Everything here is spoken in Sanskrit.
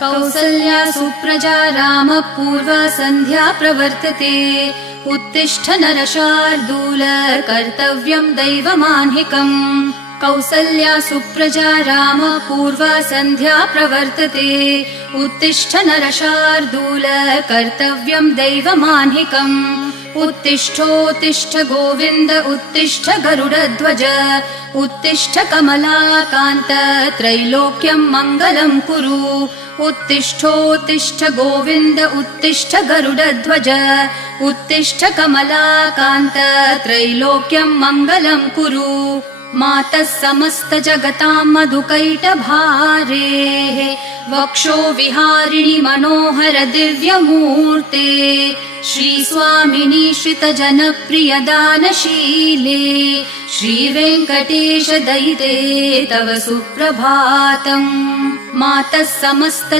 कौसल्या सुप्रजा रामः पूर्वा सन्ध्या प्रवर्तते उत्तिष्ठ नरशार्दूल कर्तव्यं दैवमान्हिकम् कौसल्या सुप्रजा रामः पूर्वा सन्ध्या प्रवर्तते उत्तिष्ठ नरशार्दूल कर्तव्यं दैवमान्हिकम् उत्तिष्ठोत्तिष्ठ गोविन्द उत्तिष्ठ गरुडध्वज उत्तिष्ठ कमलाकान्त त्रैलोक्यं मङ्गलं कुरु उत्तिष्ठोत्तिष्ठ गोविन्द उत्तिष्ठ गरुडध्वज उत्तिष्ठ कमलाकान्त त्रैलोक्यं मङ्गलं कुरु मातः समस्त जगतां मधुकैटभारेः वक्षो विहारिणि मनोहर दिव्यमूर्ते श्रीस्वामिनि श्रितजनप्रिय दानशीले श्रीवेङ्कटेश दयिते तव सुप्रभातम् मातः समस्त